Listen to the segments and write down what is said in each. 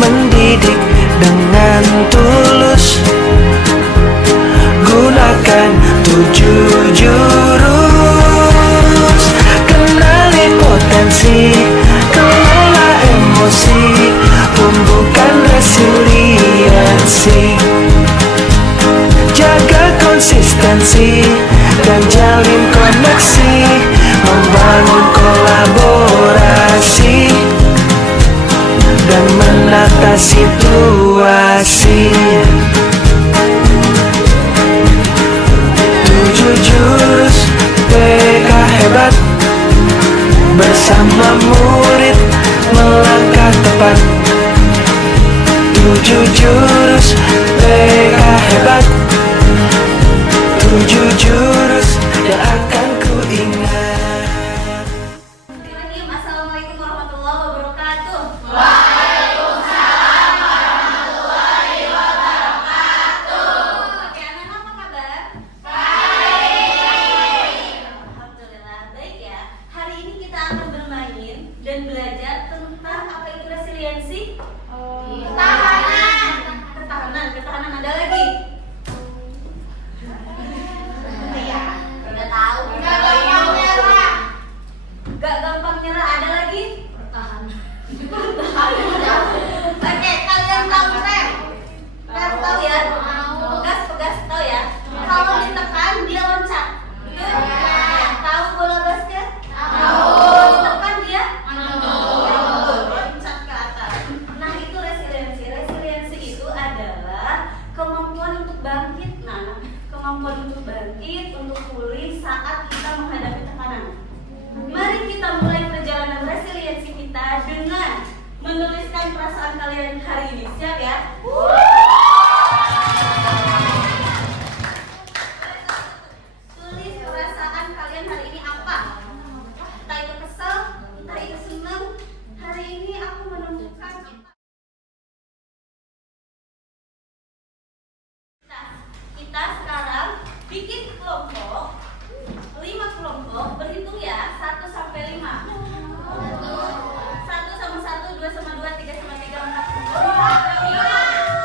mendidik dengan tulus. Gunakan 7 jurus. Kenali potensi, kelola emosi, tumbuhkan resiliensi. Jaga konsistensi dan jalin koneksi, membangun kolaborasi dan menata situasi. 7 jurus PK hebat, bersama murid melangkah tepat. 7 jurus PK hebat, 7 jurus yang akan ku ingat. Assalamualaikum warahmatullahi wabarakatuh. Waalaikumsalam warahmatullahi wabarakatuh. Oke, anak-anak apa kabar? Baik. Alhamdulillah, baik ya. Hari ini kita akan bermain dan belajar tentang apa itu resiliensi. Ketahanan ada lagi. Ya, udah tahu. Gak gampang nyerah ada lagi. Oke, kalian tahu rem? Rem tahu ya? Pegas tahu ya? Kalau ditekan dia loncat. Ya, tahu bola basket? Kalau ditekan dia loncat ke atas. Nah, itu resiliensi. Resiliensi itu adalah kemampuan untuk bangkit. Nah, kemampuan untuk bangkit, untuk pulih saat kita menghadapi tekanan. Mari kita mulai perjalanan resiliensi kita dengan menuliskan perasaan kalian hari ini. Siap ya? Tulis perasaan kalian hari ini apa? Entah itu kesel, entah itu senang. Hari ini aku menemukan kita sekarang bikin kelompok 5 kelompok, berhitung ya 1 sampai 5. 1 sama 1, 2 sama 2, 3 sama 3, 4 sama 4.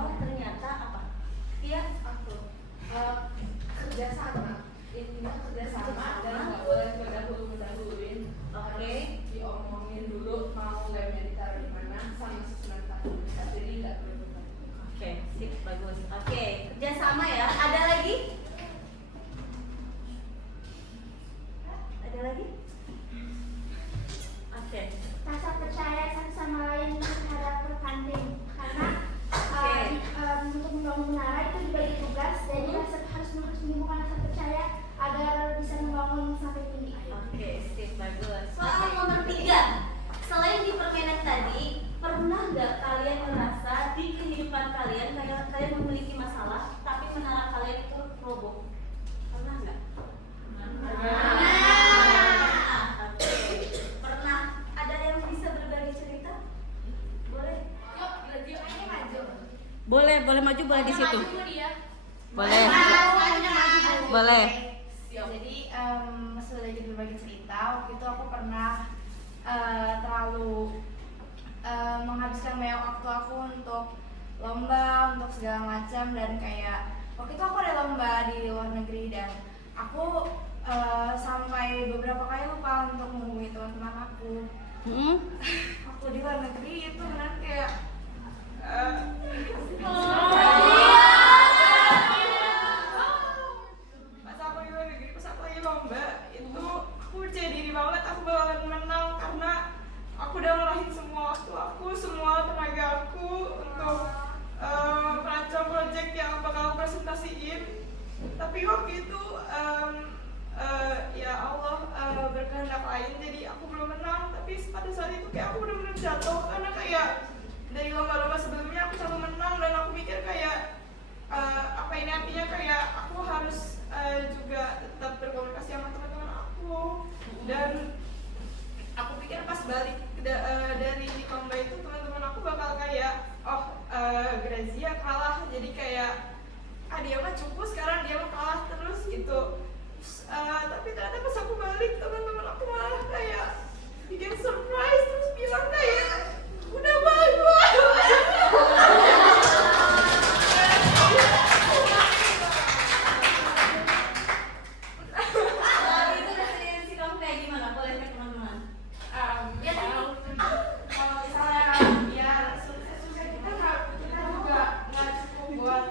Oh ternyata apa? Iya aku Kerjasama, intinya kerjasama dan nggak boleh mendahuluin. Oke. Diomongin dulu mau lemnya ditaruh di mana sama susunan kartunya, jadi nggak berubah. Oke, sip, bagus. Oke, kerjasama ya. Ada lagi? Ada lagi? Oke. Rasa percaya satu sama lain terhadap terpenting karena untuk membangun menara itu dibagi tugas dan harus menimbulkan rasa percaya agar bisa membangun sampai tinggi. Oke, sip, bagus. Soal nomor 3. Selain di permainan tadi, pernah nggak kalian merasa di kehidupan kalian kayak kalian memiliki masalah, tapi menara kalian itu roboh? Pernah nggak? Oke. Pernah. Ada yang bisa berbagi cerita? Boleh? Boleh maju boleh di situ. Boleh. Boleh. Jadi sebagai berbagi cerita, waktu itu aku pernah terlalu menghabiskan banyak waktu aku untuk lomba, untuk segala macam, dan kayak waktu itu aku ada lomba di luar negeri dan aku sampai beberapa kali lupa untuk menghubungi teman-teman aku. Aku di luar negeri itu benar kayak pas aku di luar negeri, pas aku lagi lomba itu aku percaya diri banget aku bakalan menang karena aku udah ngerahin semua waktu aku, semua tenaga aku untuk merancang project yang bakal aku presentasiin. Tapi waktu itu ya Allah berkehendak lain, jadi aku belum menang. Tapi pada saat itu kayak aku benar-benar jatuh karena kayak dari lomba-lomba sebelumnya aku selalu menang dan aku mikir kayak apa ini artinya kayak aku harus juga tetap berkomunikasi sama teman-teman aku. Dan aku pikir pas balik dari lomba itu teman-teman aku bakal kayak Grazia kalah, jadi kayak dia mah cukup sekarang dia mah kalah terus gitu. Tapi ternyata pas aku balik teman-teman aku malah kayak bikin surprise terus bilang kayak udah bagus. Itu resiliensi kamu kayak gimana? Boleh ke teman-teman? Kalau misalnya biar sukses kita juga nggak cukup buat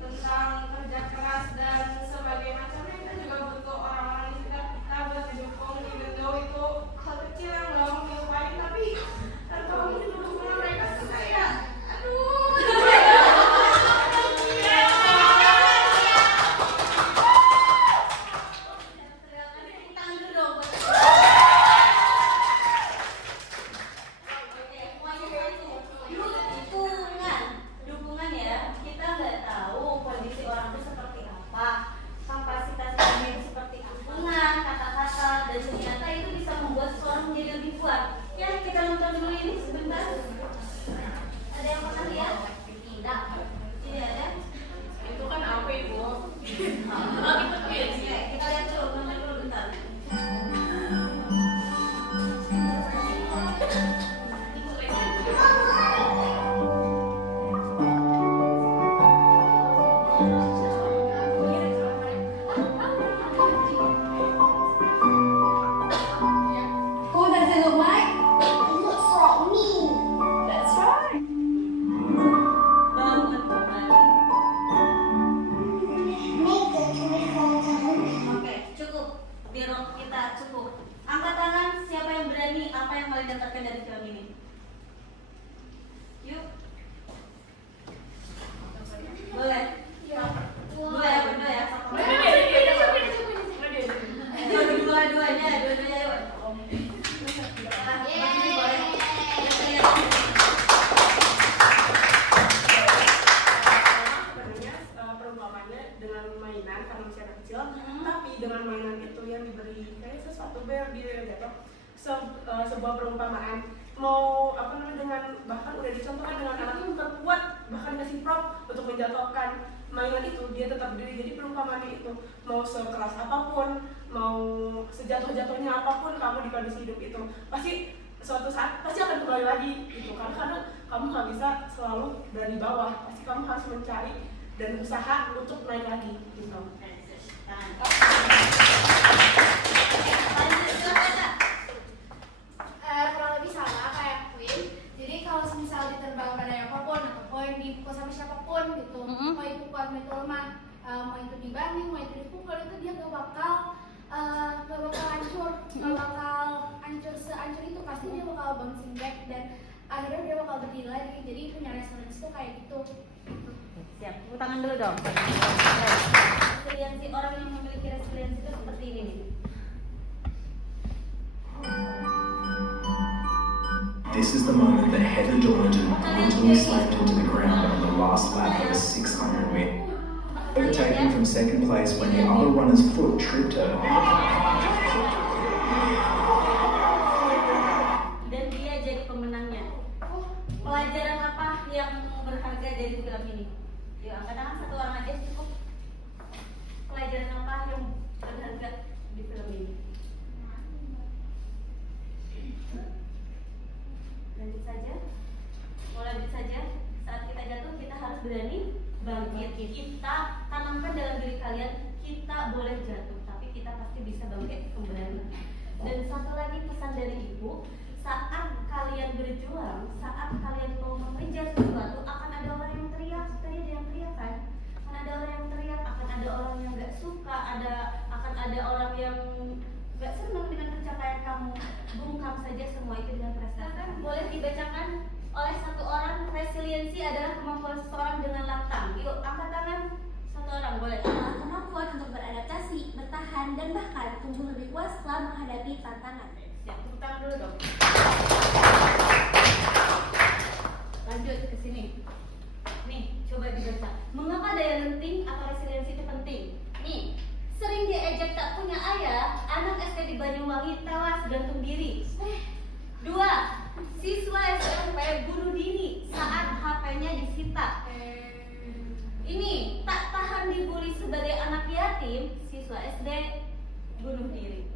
tentang kerja keras dan sebagainya macamnya, kita juga butuh orang-orang di sekitar kita buat didukung, even though itu hal kecil yang nggak mau dilupain, tapi kalau kamu didukung sama mereka tuh kayak Tangan dulu dong. Dukungan ya. Kita nggak tahu kondisi orang itu seperti apa, kapasitas dia itu seperti dukungan, kata-kata, dan ternyata itu bisa membuat seseorang menjadi lebih kuat. Ya, kita nonton dulu ini sebentar. Ada yang pernah lihat? Tidak. Ini ada? Itu kan apa ibu? Oke, kita lihat dulu, nonton dulu bentar. Who does it look like? It looks like me. that's right. Bangun kembali. Make the 24 Oke, cukup. Dialog kita cukup. Angkat tangan siapa yang berani, apa yang kalian dapatkan dari film ini. Yuk. Boleh. Boleh berdua ya. Dua-duanya yuk. Sebenarnya perumpamannya dengan mainan karena masih anak kecil, tapi dengan mainan itu yang diberi kayak sesuatu biar dia jatuh. Sebuah perumpamaan mau apa namanya dengan bahkan udah dicontohkan dengan anak itu terkuat bahkan kasih prop untuk menjatuhkan mainan itu dia tetap berdiri. Jadi perumpamannya itu mau sekeras apapun, mau sejatuh-jatuhnya apapun kamu di kondisi hidup itu pasti suatu saat pasti akan kembali lagi gitu kan. Karena kamu nggak bisa selalu dari bawah, pasti kamu harus mencari dan usaha untuk naik lagi gitu. Kurang lebih sama kayak Queen. Jadi kalau misal diterbangkan dari apapun ataupun dipukul sama siapapun gitu, mau itu kuat mental mah, mau itu dibanding, mau itu dipukul, itu dia gak bakal hancur, sehancur itu pasti dia bakal bouncing back dan akhirnya dia bakal berdiri lagi. Jadi punya resilience tuh kayak gitu. Siap, tepuk tangan dulu dong. Resiliensi, orang yang memiliki resiliensi itu seperti ini nih. This is the moment that Heather Dorrington brutally slammed into the ground on the last lap of a 600 metre, overtaking from second place when the other runner's foot tripped her. Dan dia jadi pemenangnya. Pelajaran apa yang berharga dari film ini? Yuk, angkat tangan satu orang aja cukup. Pelajaran apa yang berharga di film ini? Lanjut saja. Mau lanjut saja. Saat kita jatuh, kita harus berani bangkit. Kita tanamkan dalam diri kalian, kita boleh jatuh, tapi kita pasti bisa bangkit kembali. Dan satu lagi pesan dari ibu, saat kalian berjuang, saat kalian mau mengejar sesuatu, akan ada orang yang teriak. Tadi ada yang teriak kan? Akan ada orang yang teriak, akan ada orang yang gak suka, akan ada orang yang gak senang dengan pencapaian kamu. Bungkam saja semua itu dengan prestasi. Boleh dibacakan oleh satu orang. Resiliensi adalah kemampuan seseorang dengan lantang. Yuk, angkat tangan satu orang, boleh. Kemampuan untuk beradaptasi, bertahan, dan bahkan tumbuh lebih kuat setelah menghadapi tantangan. Siap, tepuk tangan dulu dong. Lanjut ke sini. Nih, coba dibaca. Mengapa daya lenting atau resiliensi itu penting? Nih, sering diejek tak punya ayah, anak SD di Banyuwangi tewas gantung diri. 2. Siswa SMP bunuh diri saat HP-nya disita. Ini, tak tahan dibully sebagai anak yatim, siswa SD bunuh diri.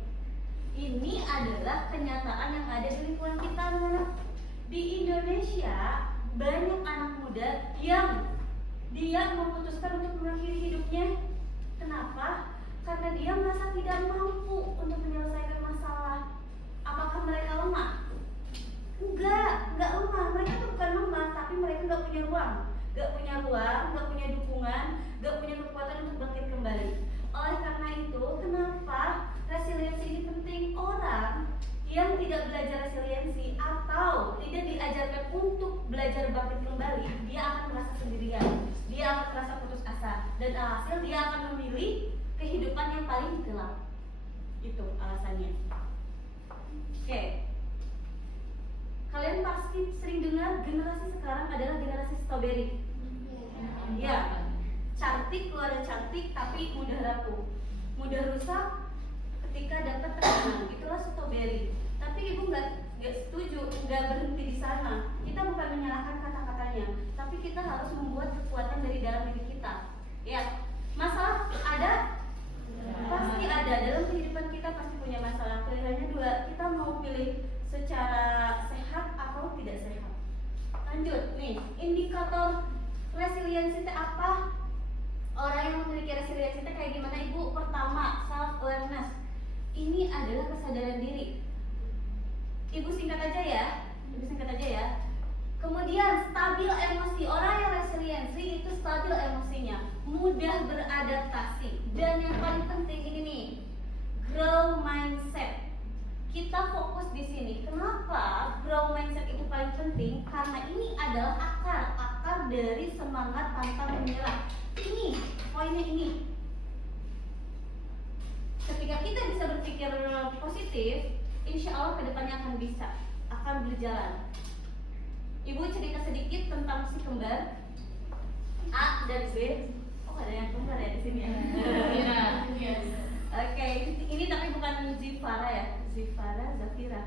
Ini adalah kenyataan yang ada di lingkungan kita, anak. Di Indonesia, banyak anak muda yang dia memutuskan untuk mengakhiri hidupnya. Kenapa? Karena dia merasa tidak mampu untuk menyelesaikan masalah. Apakah mereka lemah? Enggak lemah. Mereka tuh bukan lemah, tapi mereka nggak punya ruang, nggak punya dukungan, nggak punya kekuatan untuk bangkit kembali. Oleh karena itu, kenapa resiliensi ini penting? Orang yang tidak belajar resiliensi atau tidak diajarkan untuk belajar bangkit kembali, dia akan merasa sendirian, dia akan merasa putus asa, dan alhasil dia akan memilih kehidupan yang paling gelap. Itu alasannya. Oke. Kalian pasti sering dengar generasi sekarang adalah generasi strawberry. Ya, cantik, keluaran cantik, tapi mudah rapuh, mudah rusak ketika dapat tekanan. Itulah strawberry. Tapi ibu nggak setuju, nggak berhenti di sana. Kita bukan menyalahkan kata-katanya, tapi kita harus membuat kekuatan dari dalam diri kita. Ya, masalah ada, pasti ada. Dalam kehidupan kita pasti punya masalah. Pilihannya 2, kita mau pilih secara sehat atau tidak sehat. Lanjut, nih, indikator resiliensi itu apa? Orang yang memiliki resiliensi itu kayak gimana, ibu? Pertama, self awareness. Ini adalah kesadaran diri. Ibu singkat aja ya. Kemudian stabil emosi. Orang yang resiliensi itu stabil emosinya, mudah beradaptasi, dan yang paling penting ini nih, grow mindset. Kita fokus di sini. Kenapa grow mindset itu paling penting? Karena ini adalah akar dari semangat pantang menyerah. Ini poinnya ini. Ketika kita bisa berpikir positif, insya Allah kedepannya akan berjalan. Ibu cerita sedikit tentang si kembar A dan B. Oh, ada yang kembar ya di sini ya? Iya. Oke, ini tapi bukan Zifara ya, Zafira.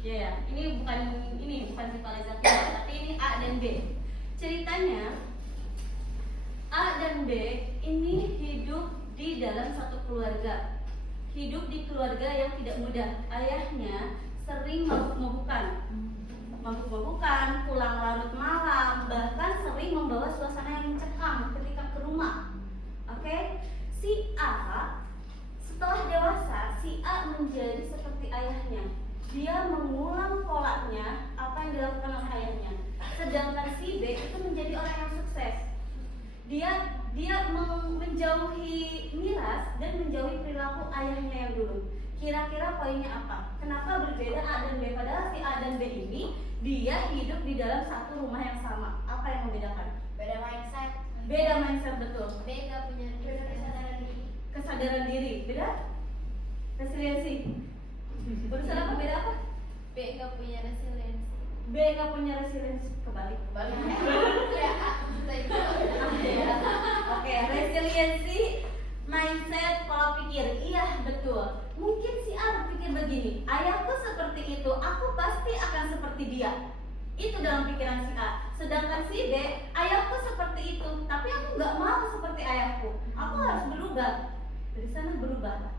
Ya, ini bukan Zifara Zafira, tapi ini A dan B. Ceritanya A dan B ini hidup di dalam satu keluarga. Hidup di keluarga yang tidak mudah. Ayahnya sering mabuk-mabukan. mabuk-mabukan, pulang larut malam, bahkan sering membawa suasana yang mencekam ketika ke rumah. Oke, si A setelah dewasa, si A menjadi seperti ayahnya. Dia mengulang polanya apa yang dilakukan oleh ayahnya. Sedangkan si B itu menjadi orang yang sukses. Dia menjauhi miras dan menjauhi perilaku ayahnya yang dulu. Kira-kira poinnya apa? Kenapa berbeda A dan B? Padahal si A dan B ini dia hidup di dalam satu rumah yang sama. Apa yang membedakan? Beda mindset. Beda mindset, betul. B gak punya kesadaran diri. Kesadaran diri, beda? Resiliensi. Berusaha apa? Beda apa? B gak punya resiliensi. B gak punya resiliensi. Kebalik. Ya, kita itu. Oke, resiliensi, mindset, pola pikir. Iya, betul. Mungkin si A berpikir begini, ayahku seperti itu, aku pasti akan seperti dia. Itu dalam pikiran si A. Sedangkan si B, ayahku seperti itu, tapi aku nggak mau seperti ayahku. Aku harus berubah. Dari sana berubah.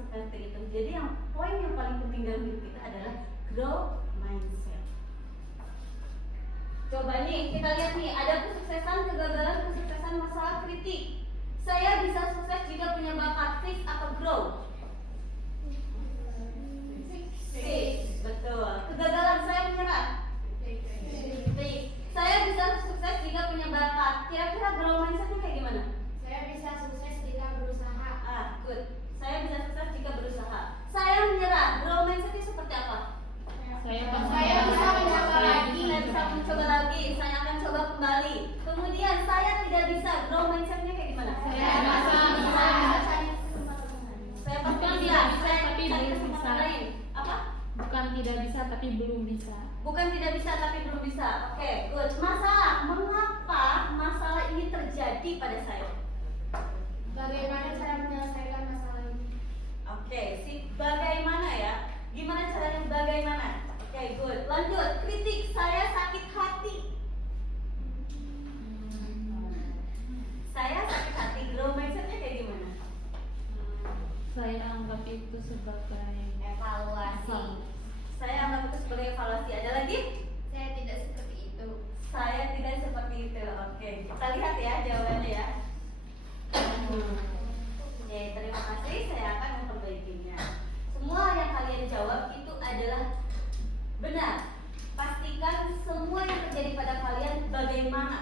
Seperti itu. Jadi yang poin yang paling penting dalam hidup kita adalah growth mindset. Coba nih, kita lihat nih, ada kesuksesan, kegagalan, kesuksesan, masalah, kritik. Saya bisa sukses jika punya bakat, fix atau grow. Fix, betul. Kegagalan, saya menyerah. Fix. Saya bisa sukses jika punya bakat. Kira-kira grow mindsetnya kayak gimana? Saya bisa sukses jika berusaha. Good. Saya bisa sukses jika berusaha. Saya menyerah. Grow mindsetnya seperti apa? Saya bisa mencoba lagi. Saya bisa mencoba lagi. Saya akan coba kembali. Kemudian saya tidak bisa. Grow mindsetnya kayak gimana? Saya bisa. Saya pasti Bukan bisa. tidak bisa, Saya tapi cari belum kesempatan bisa. lain. Apa? Bukan tidak bisa tapi belum bisa. Bukan tidak bisa tapi belum bisa. Oke, good. Masalah. Mengapa masalah ini terjadi pada saya? Bagaimana cara menyelesaikan masalah ini? Oke, bagaimana ya? Gimana caranya bagaimana? Oke, good. Lanjut. Kritik. Saya sakit hati. Saya sakit hati. Grow mindsetnya kayak gimana? Saya anggap itu sebagai Evaluasi. Saya anggap itu sebagai evaluasi. Ada lagi? Saya tidak seperti itu. Saya tidak seperti itu. Oke, kita lihat ya jawabannya ya. Oke, terima kasih. Saya akan memperbaikinya. Semua yang kalian jawab itu adalah benar. Pastikan semua yang terjadi pada kalian bagaimana.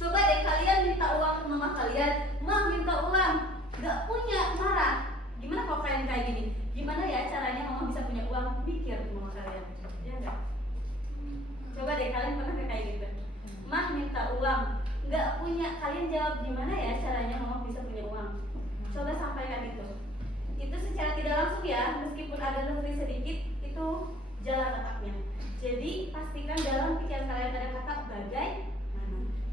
Coba deh kalian minta uang ke mama kalian, "Mam, minta uang." Gak punya, marah. Gimana kalau kalian kayak gini? Gimana ya caranya mama bisa punya uang? Mikir mama kalian. Ya enggak? Coba deh kalian pernah nggak kayak gitu? "Mah, minta uang." Nggak punya. Kalian jawab gimana ya caranya mama bisa punya uang? Coba sampaikan itu. Itu secara tidak langsung ya, meskipun ada lebih sedikit, itu jalan otaknya. Jadi pastikan dalam pikiran kalian ada kata bagaimana.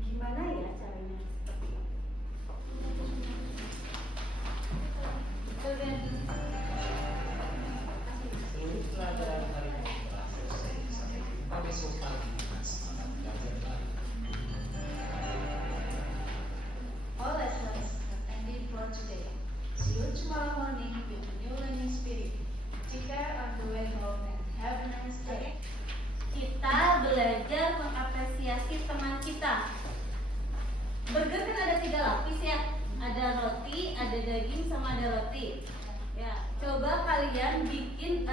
Gimana ya caranya seperti itu. Seluruh pelajaran hari ini telah selesai. Sampai jumpa besok pagi dengan semangat belajar baru. All lessons have ended for today. See you tomorrow morning with a new learning spirit. Take care on the way home and have a nice day. Kita belajar mengapresiasi teman kita. Burger kan ada 3 lapis ya. Ada roti, ada daging, sama ada roti. Ya, coba kalian bikin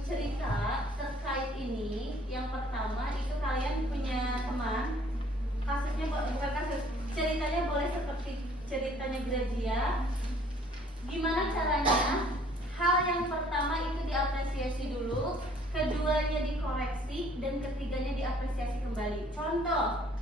cerita terkait ini. Yang pertama itu kalian punya teman. Kasusnya bukan kasus. Ceritanya boleh seperti ceritanya Gracia. Gimana caranya? Hal yang pertama itu diapresiasi dulu, keduanya dikoreksi, dan ketiganya diapresiasi kembali. Contoh,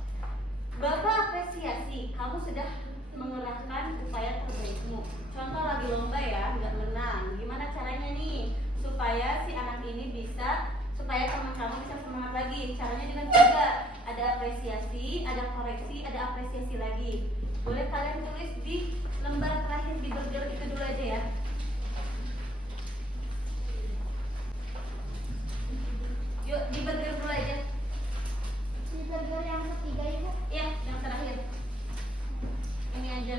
Bapak apresiasi, kamu sudah mengerahkan upaya terbaikmu. Contoh lagi lomba ya, nggak menang. Gimana caranya nih supaya si anak ini bisa, supaya teman kamu bisa semangat lagi? Caranya dengan 3, ada apresiasi, ada koreksi, ada apresiasi lagi. Boleh kalian tulis di lembar terakhir di burger itu dulu aja ya. Yuk di burger dulu aja. Di burger yang ketiga itu. Ya, yang terakhir. Ini aja.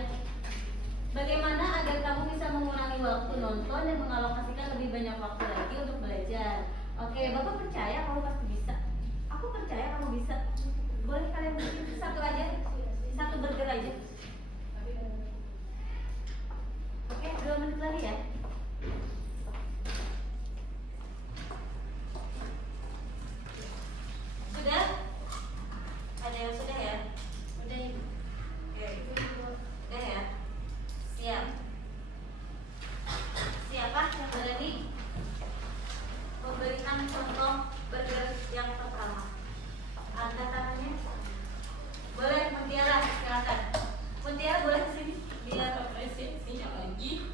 Bagaimana agar kamu bisa mengurangi waktu nonton dan mengalokasikan lebih banyak waktu lagi untuk belajar? Oke, Bapak percaya kamu pasti lagi ya. Sudah? Ada yang sudah ya? Udah Ibu. Oke. Udah ya? Siap. Siapa yang berani memberikan contoh burger yang pertama? Angkat tangannya. Boleh Mutiara, silakan. Mutiara boleh sini biar apresiasinya lagi.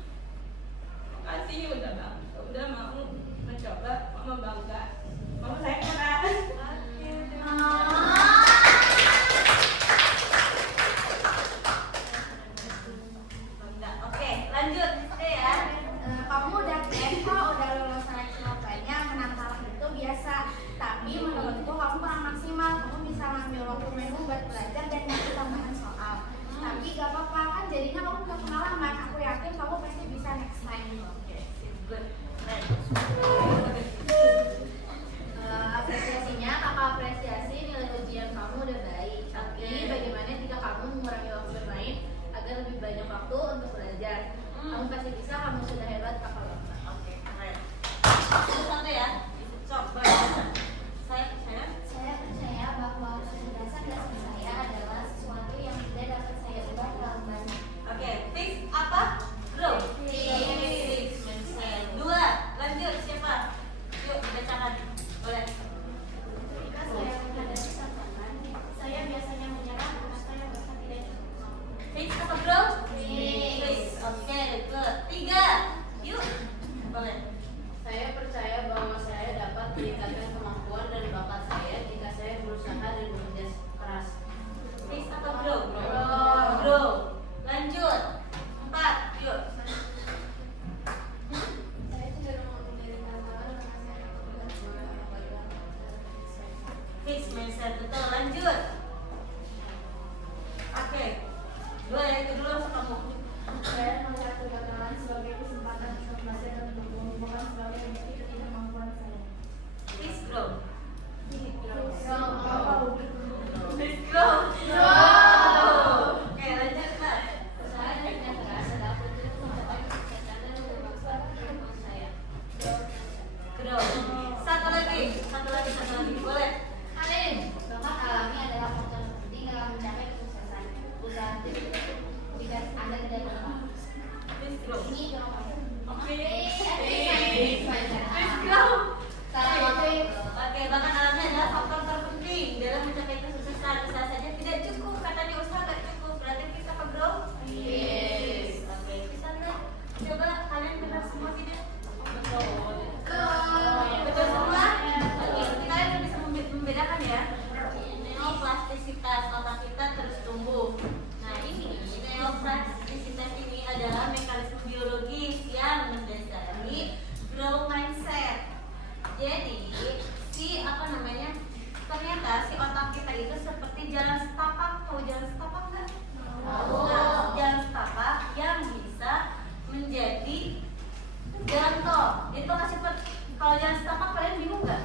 Makasih udah mau mencoba, mama bangga. Mama saya keras. Oke, lanjut ya. Kamu udah keren kok, udah lulus seleksi banyak, menang kalah itu biasa. Tapi menurutku kamu kurang maksimal. Kamu bisa ngambil waktu menu buat belajar dan nyari tambahan soal. Tapi gak apa-apa kan, jadinya kamu punya pengalaman. Aku yakin kamu pasti bisa next time. Oke, good. Keren. Apresiasinya, kakak apresiasi nilai ujian kamu udah baik. Tapi Oke. bagaimana jika kamu mengurangi waktu bermain agar lebih banyak waktu untuk belajar? Kamu pasti bisa, kamu sudah hebat, kakak bangga. Oke, keren. Itu satu ya. Coba. Saya percaya. Saya percaya bahwa kecerdasan dasar saya adalah sesuatu yang tidak dapat saya ubah terlalu banyak. Oke, fix apa? Grow. Fix. Mindset. Dua. Lanjut siapa? Yuk bacakan. Boleh. Ketika saya menghadapi tantangan, saya biasanya menyerah karena saya merasa tidak cukup. Fix apa grow? Fix. Fix. Oke, good. Tiga. Yuk. Boleh. Saya percaya bahwa saya dapat meningkatkan kemampuan dan bakat saya jika saya berusaha dan bekerja keras. Fix apa grow? Grow. Grow. Lanjut. Empat. Yuk. Saya cenderung menghindari tantangan karena saya takut gagal. Fix mindset. Betul. Lanjut. Oke. Dua ya, itu dulu langsung kamu. Saya melihat kegagalan sebagai kesempatan untuk belajar dan untuk bukan sebagai bukti ketidakmampuan saya. Fix grow. Grow. Fix grow. Grow. Oke, lanjut Mbak. Usaha dan kerja keras adalah kunci untuk mencapai kesuksesan dan memaksa kemampuan saya. Grow. Satu lagi. Boleh. Alin, bakat alami adalah faktor penting dalam mencapai kesuksesan. Usaha tim jika Anda tidak berbakat. Fix grow. Ini grow. Oke. Fix mindset. Fix grow. Salah satu Oke, bakat alamnya adalah faktor terpenting dalam mencapai kesuksesan. Usaha saja tidak cukup, katanya usaha gak cukup. Berarti kita apa bro? Yes. Oke, bisa nggak? Coba kalian benar semua tidak? Betul semua? Oke, kalian bisa membedakan ya. Neoplastisitas otak kita terus tumbuh. Nah ini neoplastisitas ini adalah mekanisme biologis yang mendasari growth mindset. Jadi ternyata si otak kita itu seperti jalan setapak. Tahu jalan setapak nggak? Nah, jalan setapak yang bisa menjadi jalan tol. Jadi tuh kasih kalau jalan setapak kalian bingung nggak?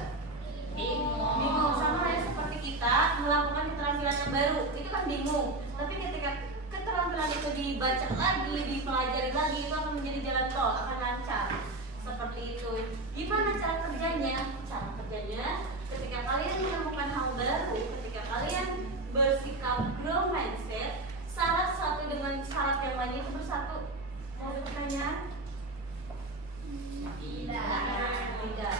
Bingung. Sama kayak seperti kita melakukan keterampilan yang baru, itu kan bingung. Tapi ketika keterampilan itu dibaca lagi, dipelajari lagi, itu akan menjadi jalan tol, akan lancar. Seperti itu. Gimana cara kerjanya? Cara kerjanya ketika kalian menemukan hal baru, ketika kalian bersikap grow mindset, syarat satu dengan syarat yang lain itu bersatu. Mau ada pertanyaan? Tidak.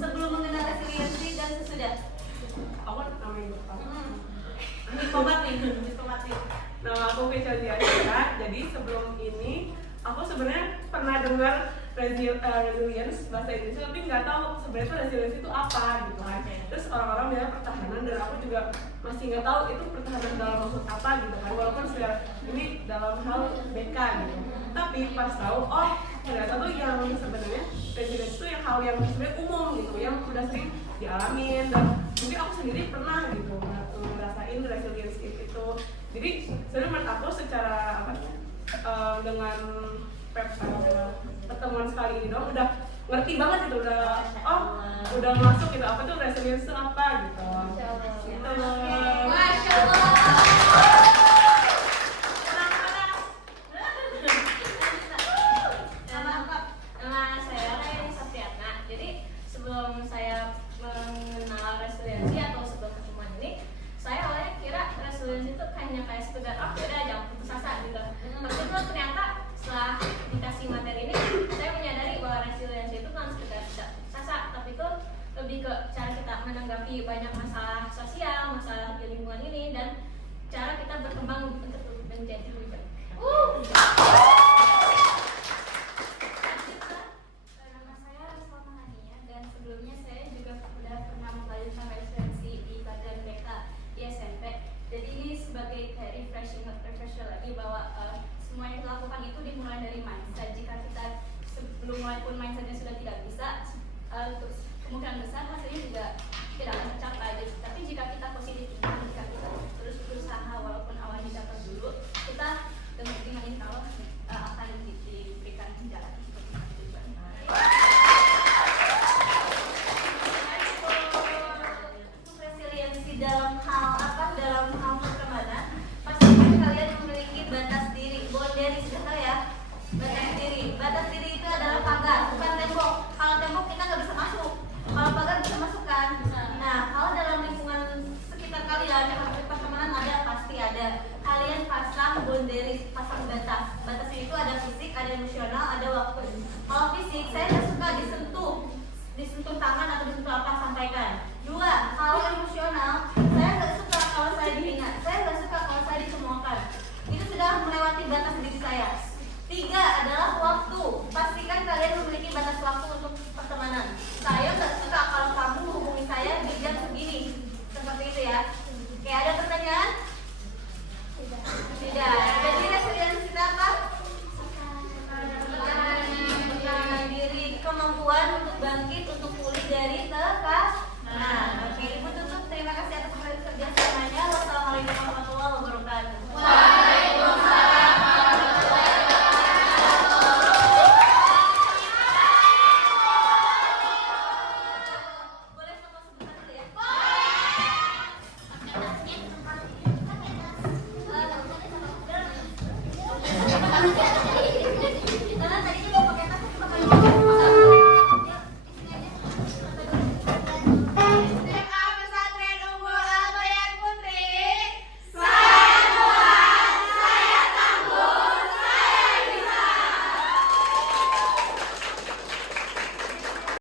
Sebelum mengenal resiliensi dan sesudah. Aku namanya Bapak. Diskomatik. Nama aku Michelle Dianita. Jadi sebelum ini aku sebenarnya pernah dengar resilience bahasa Indonesia, tapi nggak tahu sebenarnya tuh resilience itu apa gitu kan. Terus orang-orang bilang pertahanan, dan aku juga masih nggak tahu itu pertahanan dalam maksud apa gitu kan, walaupun secara ini dalam hal BK gitu. Tapi pas tahu, oh ternyata tuh yang sebenarnya resilience itu yang hal yang sebenarnya umum gitu, yang udah sering dialamin, dan mungkin aku sendiri pernah gitu ngerasain resilience itu. Jadi sebenarnya menurut aku secara apa, dengan pertemuan sekali ini dong udah ngerti banget gitu, udah masuk gitu apa tuh resilience itu apa gitu. Masya Allah. Nama saya Rayani Sapriatna. Jadi sebelum saya mengenal resiliensi atau sebelum pertemuan ini, saya awalnya kira resiliensi itu hanya kayak sekedar udah jangan putus asa gitu. Tapi itu ternyata setelah dikasih materi ini, saya menyadari bahwa resiliensi itu bukan sekedar tidak putus asa, tapi itu lebih ke cara kita menanggapi banyak masalah sosial, masalah di lingkungan ini, dan cara kita berkembang untuk menjadi lebih baik. Nama saya Rizal Mahania, dan sebelumnya saya juga sudah pernah mempelajari tentang resiliensi di pelajaran BK di SMP. Jadi ini sebagai kayak refresher lagi bahwa semua yang kita lakukan itu dimulai dari mindset. Jika kita sebelum mulai pun mindsetnya sudah tidak bisa, terus kemungkinan besar hasilnya juga tidak akan tercapai. Tapi jika kita positif, jika kita terus berusaha walaupun awalnya jatuh dulu, kita dengan insya Allah akan diberikan jalan seperti itu. Resiliensi dalam hal apa? Dalam hal pertemanan, pastikan kalian memiliki batas diri. Boundaries benar ya? Batas diri. Batas diri itu adalah pagar, bukan tembok. Kalau tembok kita nggak bisa masuk. Kalau pagar bisa masuk kan? Nah, kalau dalam lingkungan sekitar kalian, pertemanan ada, pasti ada. Kalian pasang boundaries, pasang batas. Batasnya itu ada fisik, ada emosional, ada waktu. Kalau fisik, saya nggak suka disentuh tangan atau disentuh apa, sampaikan. 2, kalau emosional, saya nggak suka kalau saya dihina, saya nggak suka kalau saya dicemoohkan. Itu sudah melewati batas diri saya. 3 adalah waktu. Pastikan kalian memiliki batas waktu untuk pertemanan. Saya nggak suka kalau kamu menghubungi saya di jam segini. Seperti itu ya. Oke, ada pertanyaan? Tidak. Jadi resiliensi kita apa? Pertahanan diri, kemampuan untuk bangkit,